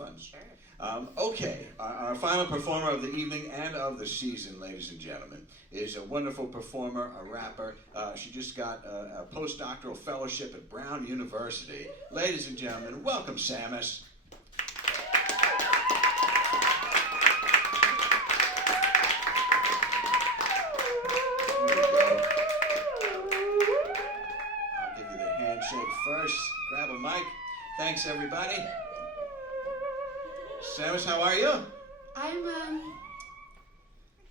fun. Sure. Okay, our final performer of the evening and of the season, ladies and gentlemen, is a wonderful performer, a rapper. She just got a postdoctoral fellowship at Brown University. Ladies and gentlemen, welcome Sammus. First, grab a mic. Thanks, everybody. Sammus, how are you?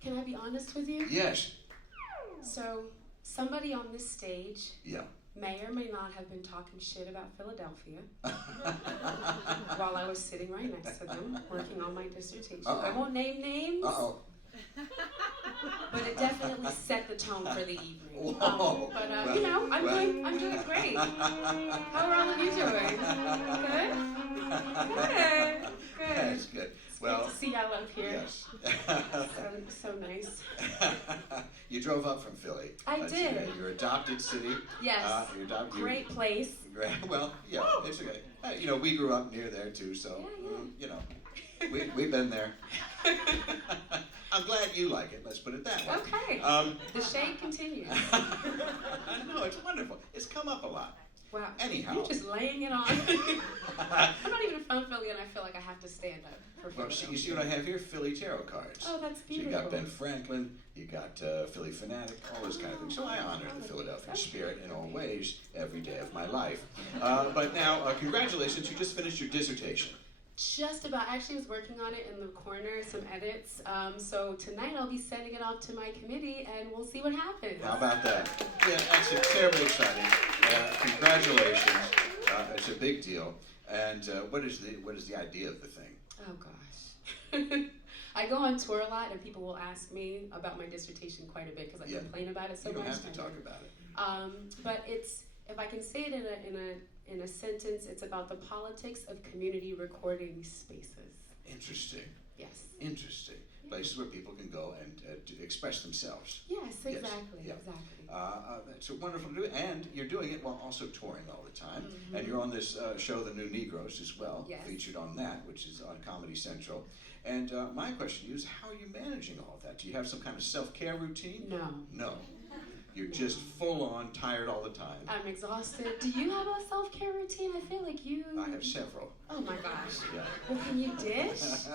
Can I be honest with you? Yes. So, somebody on this stage yeah. may or may not have been talking shit about Philadelphia while I was sitting right next to them, working on my dissertation. Uh-oh. I won't name names. Uh-oh. But it definitely set the tone for the evening. Whoa. You know, I'm doing great. How are all of you doing? Good? Good. That's good. It's good to see y'all up here. Yes. so nice. You drove up from Philly. I did. Your adopted city. Yes. Great place. Well, yeah, it's okay. You know, we grew up near there too, so, you know, we've been there. I'm glad you like it. Let's put it that way. Okay. The shade continues. No, it's wonderful. It's come up a lot. Wow. Anyhow. You're just laying it on. I'm not even from Philly, and I feel like I have to stand up for Philly. Well, you see what I have here? Philly tarot cards. Oh, that's beautiful. So you got Ben Franklin, you got Philly Fanatic, all those kind of things. So I honor the Philadelphia spirit in all ways every day of my life. But now, congratulations, you just finished your dissertation. Just about. I actually was working on it in the corner, some edits. So tonight I'll be sending it off to my committee, and we'll see what happens. How about that? Yeah, that's terribly exciting. Congratulations. It's a big deal. And what is the idea of the thing? Oh gosh. I go on tour a lot, and people will ask me about my dissertation quite a bit because I complain about it so much. You don't have to talk about it. But it's, if I can say it in a sentence, it's about the politics of community recording spaces. Interesting. Yes. Interesting. Yeah. Places where people can go and to express themselves. Yes, exactly. Yes. Yeah. Exactly. That's wonderful to do, and you're doing it while also touring all the time. Mm-hmm. And you're on this show, The New Negroes, as well. Yes. Featured on that, which is on Comedy Central. And my question to you is, how are you managing all of that? Do you have some kind of self-care routine? No. No. You're just full-on tired all the time. I'm exhausted. Do you have a self-care routine? I feel like you... I have several. Oh my gosh. Yeah. Well, can you dish?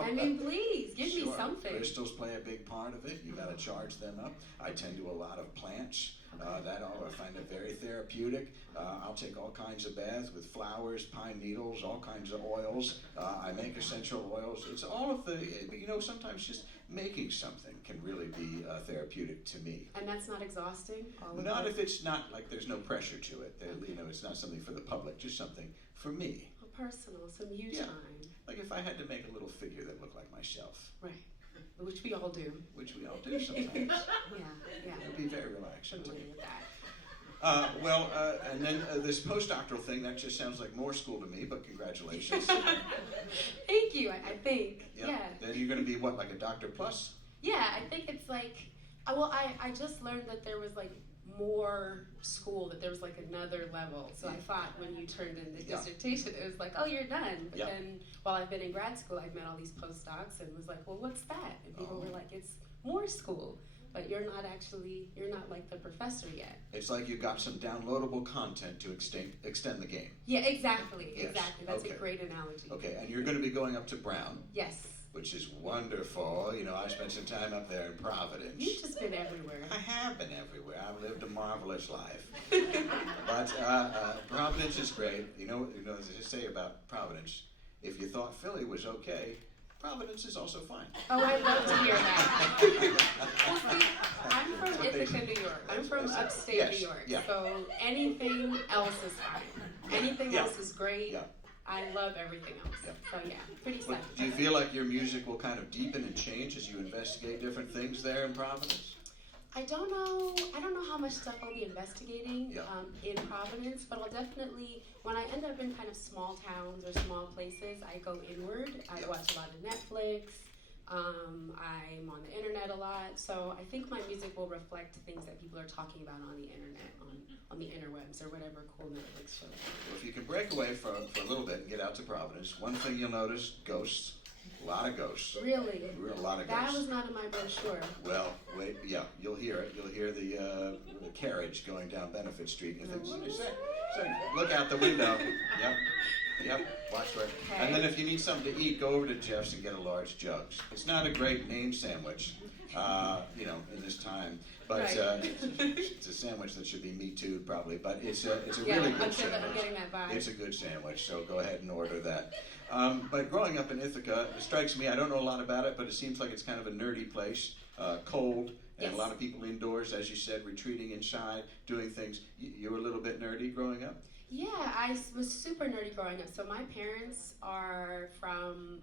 I mean, please, give me something. Crystals play a big part of it. You got to charge them up. I tend to a lot of plants. I find it very therapeutic. I'll take all kinds of baths with flowers, pine needles, all kinds of oils. I make essential oils. It's all of the, sometimes just making something can really be therapeutic to me. And that's not exhausting? Not if it's not, like, there's no pressure to it. It's not something for the public, just something for me. Personal, some you time. Like if I had to make a little figure that looked like myself. Right. Which we all do. Which we all do sometimes. Yeah. It would be very relaxing. Familiar with that. And then this postdoctoral thing, that just sounds like more school to me, but congratulations. Thank you, I think. Yeah. Then you're going to be what, like a doctor plus? Yeah, I think it's like, I just learned that there was like more school, that there was like another level. So I thought when you turned in the dissertation, it was like, oh, you're done. But then while I've been in grad school, I've met all these postdocs and was like, well, what's that? And people were like, it's more school. But you're not like the professor yet. It's like you got some downloadable content to extend the game. Yeah, exactly. Yes. Exactly. That's a great analogy. Okay, and you're going to be going up to Brown. Yes. Which is wonderful. I spent some time up there in Providence. You've just been everywhere. I have been everywhere. I've lived a marvelous life. But Providence is great. As I say about Providence, if you thought Philly was okay, Providence is also fine. Oh, I'd love to hear that. Well, see, I'm from Ithaca, New York. I'm from upstate New York. Yeah. So anything else is fine. Anything else is great. Yeah. I love everything else. Yeah. So yeah, pretty sad. Do you feel like your music will kind of deepen and change as you investigate different things there in Providence? I don't know how much stuff I'll be investigating in Providence, but I'll definitely, when I end up in kind of small towns or small places, I go inward. I watch a lot of Netflix, I'm on the internet a lot, so I think my music will reflect things that people are talking about on the internet, on the interwebs, or whatever cool Netflix show. Well, if you can break away for a little bit and get out to Providence, one thing you'll notice, ghosts. A lot of ghosts. Really? A lot of ghosts. That was not in my brochure. Well, wait, yeah, you'll hear it. You'll hear the carriage going down Benefit Street, and you think, what is that? Look out the window. Yep, watch for it. Okay. And then if you need something to eat, go over to Jeff's and get a large Jugs. It's not a great name sandwich, in this time, but right. it's a sandwich that should be Me Too probably, but it's a really good sandwich. I'm getting that vibe. It's a good sandwich, so go ahead and order that. But growing up in Ithaca, it strikes me, I don't know a lot about it, but it seems like it's kind of a nerdy place, cold, and yes. a lot of people indoors, as you said, retreating inside, doing things. You were a little bit nerdy growing up? Yeah, I was super nerdy growing up. So my parents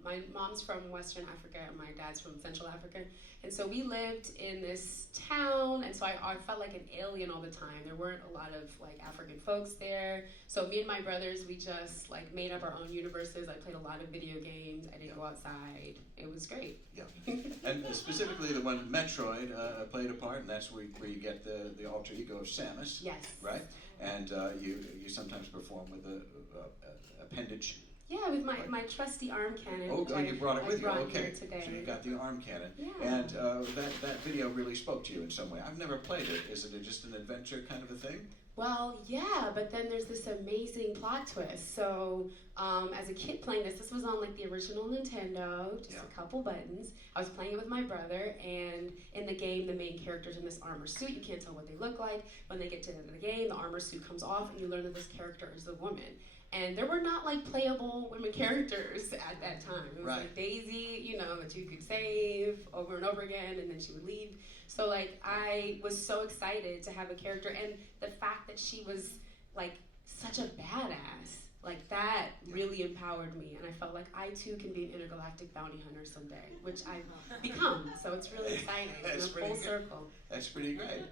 my mom's from Western Africa and my dad's from Central Africa. And so we lived in this town, and so I felt like an alien all the time. There weren't a lot of like African folks there. So me and my brothers, we just like made up our own universes. I played a lot of video games. I didn't go outside. It was great. Yeah. And specifically the one Metroid played a part, and that's where you get the alter ego of Sammus. Yes. Right? And you sometimes perform with a appendage. Yeah, with my trusty arm cannon. Oh, you brought it with you. Okay. Today. So you got the arm cannon. Yeah. And that video really spoke to you in some way. I've never played it. Is it just an adventure kind of a thing? Well, yeah, but then there's this amazing plot twist. So, as a kid playing this was on like the original Nintendo, just a couple buttons. I was playing it with my brother, and in the game, the main character's in this armor suit. You can't tell what they look like. When they get to the end of the game, the armor suit comes off, and you learn that this character is a woman. And there were not like playable women characters at that time. It was like Daisy, that you could save over and over again, and then she would leave. So like I was so excited to have a character, and the fact that she was like such a badass, like that really empowered me, and I felt like I too can be an intergalactic bounty hunter someday, which I've become. So it's really exciting. That's full circle. That's pretty great.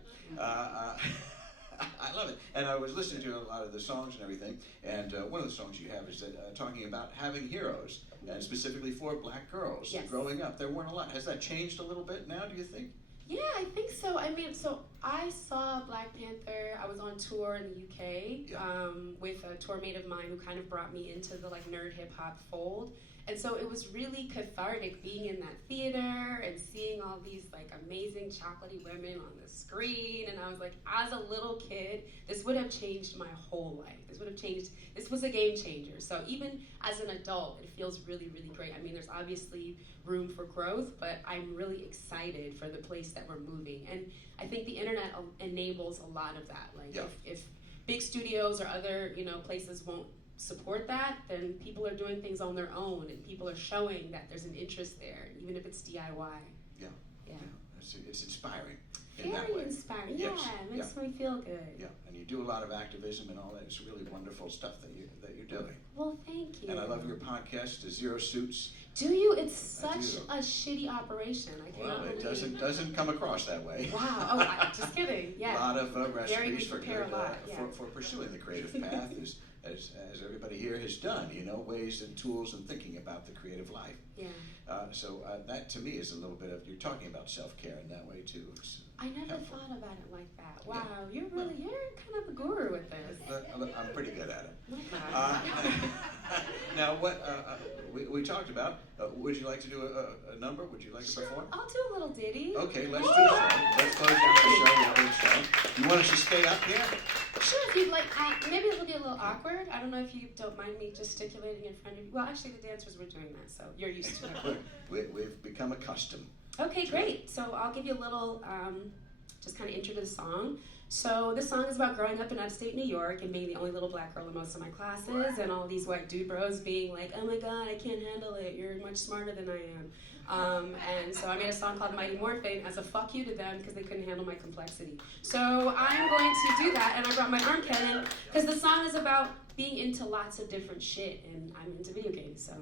I love it. And I was listening to a lot of the songs and everything, and one of the songs you have is talking about having heroes, and specifically for black girls. Yes. Growing up, there weren't a lot. Has that changed a little bit now, do you think? Yeah, I think so. I mean, so I saw Black Panther. I was on tour in the UK with a tour mate of mine who kind of brought me into the like nerd hip hop fold. And so it was really cathartic being in that theater and seeing all these like amazing chocolatey women on the screen. And I was like, as a little kid, this would have changed my whole life. This was a game changer. So even as an adult, it feels really, really great. I mean, there's obviously room for growth, but I'm really excited for the place that we're moving. And I think the internet enables a lot of that. Like if big studios or other, places won't support that, then people are doing things on their own, and people are showing that there's an interest there, even if it's DIY. Yeah. It's inspiring. Very inspiring. Yeah, it makes me feel good. Yeah, and you do a lot of activism and all that. It's really wonderful stuff that you're doing. Well, thank you. And I love your podcast, Zero Suits. Do you? It's such a shitty operation. I cannot believe. It doesn't come across that way. Wow. Oh, just kidding. Yeah. A lot of recipes for pursuing the creative path, as everybody here has done. Ways and tools and thinking about the creative life. Yeah. So that to me is a little bit of, you're talking about self-care in that way too. I never thought about it like that. Wow, you're kind of a guru with this. I'm pretty good at it. Okay. Now, what we talked about, would you like to do a number? Would you like to perform? I'll do a little ditty. Okay, let's do a song. Let's close down the show with a big song. You want us to stay up here? Sure, if you'd like. Maybe it'll be a little awkward. I don't know if you don't mind me gesticulating in front of you. Well, actually, the dancers were doing that, so you're used to it. We've become accustomed. Okay, great. So I'll give you a little, just kind of intro to the song. So this song is about growing up in upstate New York and being the only little black girl in most of my classes, and all these white dude bros being like, oh my god, I can't handle it, you're much smarter than I am. And so I made a song called Mighty Morphin as a fuck you to them because they couldn't handle my complexity. So I'm going to do that, and I brought my arm cannon because the song is about being into lots of different shit, and I'm into video games, so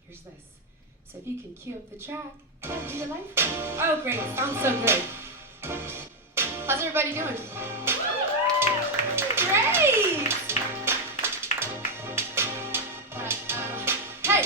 here's this. So if you can cue up the track, that'd be your life. Oh great, sounds so good. How's everybody doing? Great! Hey,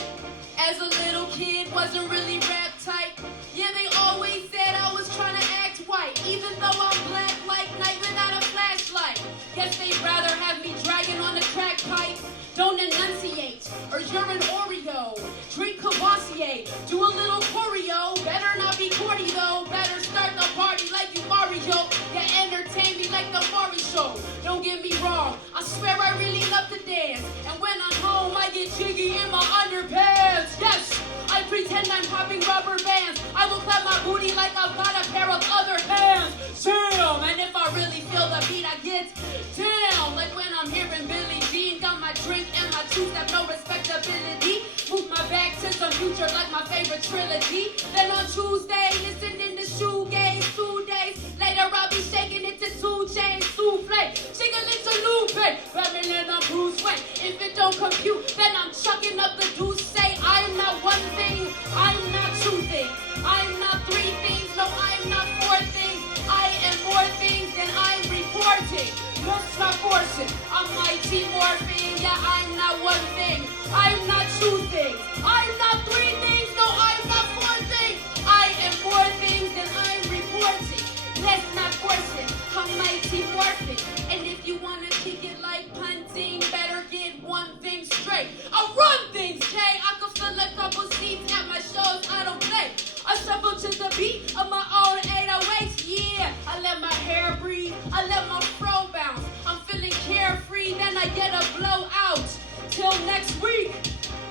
as a little kid, wasn't really rap tight. Yeah, they always said I was trying to act white, even though I'm black like night without a flashlight. Guess they'd rather have me dragging on the crack pipe. Don't enunciate, or you're an Oreo. Drink Cavassier, do a little choreo. Better not be corny though, better start the party like you Mario. You entertain me like the Maury Show. Don't get me wrong, I swear I really love to dance. And when I'm home, I get jiggy in my underpants. Yes, I pretend I'm popping rubber bands. I will clap my booty like I've got a pair of other hands. Damn, and if I really feel the beat, I get down. Like when I'm hearing Billie Jean, got my drink and my two-step, no respectability. Move my back to some future like my favorite trilogy. Then on Tuesday, listening to shoegaze. 2 days later, I'll be shaking it to 2 Chainz, souffle. Jiggling to Lupe, Batman on Bruce Wayne. If it don't compute, then I'm chucking up the deuce. Say I'm not one thing, I'm not two things. I'm not 3 things, no, I'm not 4 things. I am more things than I'm reporting. Let's not force it. I'm mighty morphine. Yeah, I'm not 1 thing. I'm not 2 things. I'm not 3 things. No, I'm not 4 things. I am more things than I'm reporting. Let's not force it. I'm mighty morphine. And if you wanna kick it like punting, better get 1 thing straight. I run things, Kay. I can fill a couple seats at my shows. I don't play. I shuffle to the beat of my own 808s. Yeah, I let my hair breathe. I let my fro bounce. I'm feeling carefree, then I get a blowout. Till next week,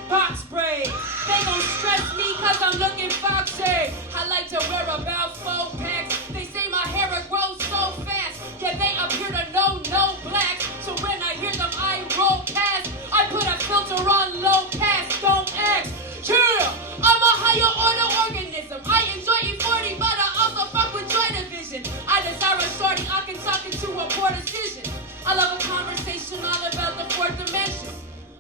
box braids. They gon' stress me cause I'm looking foxy. I like to wear about 4 packs. They say my hair grows so fast. Yeah, they appear to know no blacks. So when I hear them, I roll past. I put a filter on low pass, don't ask. Yeah, I'm a higher order organism. I enjoy E40, but I also fuck with joy division. I desire a shorty I can talk into a poor decision. I love a conversation all about the 4th dimension.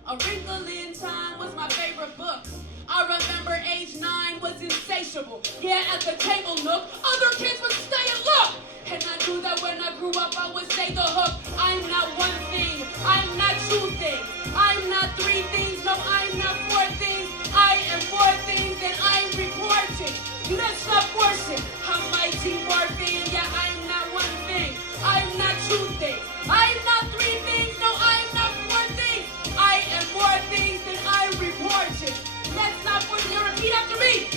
A Wrinkle in Time was my favorite book. I remember age 9 was insatiable. Yeah, at the table nook, other kids would stay and look. And I knew that when I grew up, I would say the hook. I'm not 1 thing, I'm not 2 things. I'm not 3 things, no, I'm not 4 things. I am more things than I'm reporting. Let's not force it. I'm mighty morphine. Yeah, I'm not 1 thing. I'm not 2 things. I'm not 3 things. No, I'm not 4 things. I am more things than I'm reporting. Let's not force it. You repeat after me.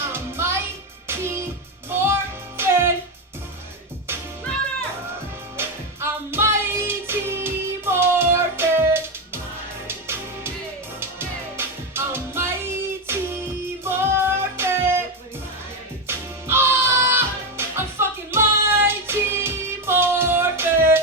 I'm mighty morphin. Louder. I'm mighty morphin. I'm mighty morphin. Ah, I'm fucking mighty morphin.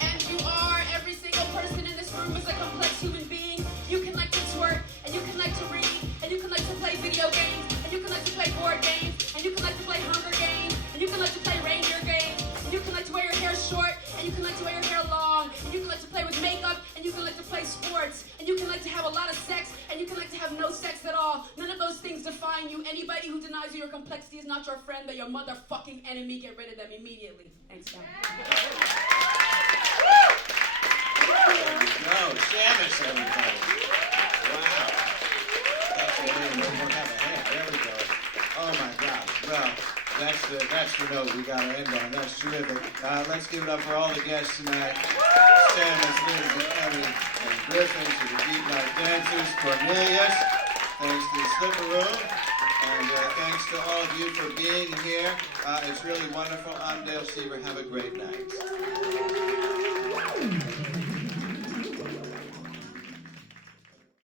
And you are, every single person in this room is a complex human being. You can like to twerk, and you can like to read, and you can like to play video games, and you can like to play board games, and you can like to play Hunger Games, and you can like to play reindeer games, and you can like to wear your hair short, and you can like to wear your hair long, and you can like to play with makeup, and you can like to play sports, and you can like to have a lot of sex, and you can like to have no sex at all. None of those things define you. Anybody who denies you your complexity is not your friend. They're your motherfucking enemy. Get rid of them immediately. Thanks, guys. There you go. Sammus, everybody. Wow. That's it. We'll have a hand. There we go. Oh, my God. Well, that's the note we got to end on. That's terrific. Let's give it up for all the guests tonight. Sammus, Lindsay, Emmy, and Griffin, to the Deep Night Dancers, Cornelius. Thanks to the Slipper Room. And thanks to all of you for being here. It's really wonderful. I'm Dale Seever. Have a great night.